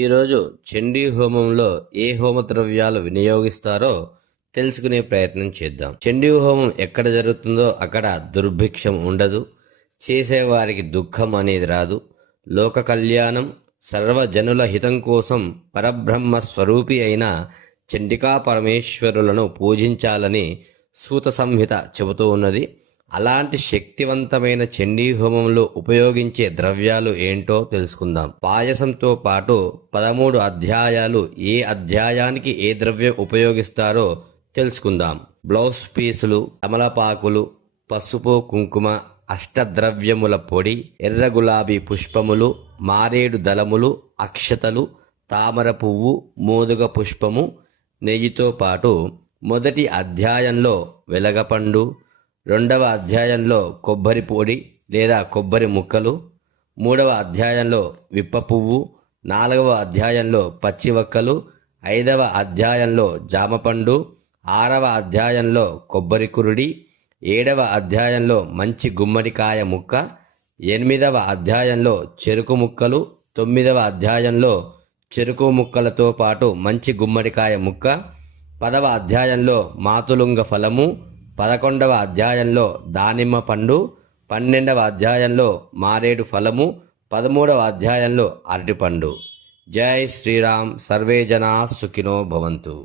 ఈరోజు చండీ హోమంలో ఏ హోమ ద్రవ్యాలు వినియోగిస్తారో తెలుసుకునే ప్రయత్నం చేద్దాం. చండీ హోమం ఎక్కడ జరుగుతుందో అక్కడ దుర్భిక్షం ఉండదు, చేసేవారికి దుఃఖం అనేది రాదు. లోక కళ్యాణం, సర్వజనుల హితం కోసం పరబ్రహ్మ స్వరూపి అయిన చండికా పరమేశ్వరులను పూజించాలని సూత సంహిత చెబుతూ ఉన్నది. అలాంటి శక్తివంతమైన చండీ హోమంలో ఉపయోగించే ద్రవ్యాలు ఏంటో తెలుసుకుందాం. పాయసంతో పాటు 13 అధ్యాయాలు ఏ అధ్యాయానికి ఏ ద్రవ్యం ఉపయోగిస్తారో తెలుసుకుందాం. బ్లౌజ్ పీసులు, తమలపాకులు, పసుపు కుంకుమ, అష్టద్రవ్యముల పొడి, ఎర్ర గులాబీ పుష్పములు, మారేడు దళములు, అక్షతలు, తామర పువ్వు, మోదుగ పుష్పము, నెయ్యితో పాటు మొదటి అధ్యాయంలో వెలగపండు, రెండవ అధ్యాయంలో కొబ్బరి పొడి లేదా కొబ్బరి ముక్కలు, మూడవ అధ్యాయంలో విప్ప పువ్వు, నాలుగవ అధ్యాయంలో పచ్చి వక్కలు, ఐదవ అధ్యాయంలో జామపండు, ఆరవ అధ్యాయంలో కొబ్బరి కురుడి, ఏడవ అధ్యాయంలో మంచి గుమ్మడికాయ ముక్క, ఎనిమిదవ అధ్యాయంలో చెరుకు ముక్కలు, తొమ్మిదవ అధ్యాయంలో చెరుకు ముక్కలతో పాటు మంచి గుమ్మడికాయ ముక్క, 10వ అధ్యాయంలో మాతులుంగ ఫలము, 11వ అధ్యాయంలో దానిమ్మ పండు, 12వ అధ్యాయంలో మారేడు ఫలము, 13వ అధ్యాయంలో అరటిపండు. జై శ్రీరామ్. సర్వే జనా సుఖినో భవంతు.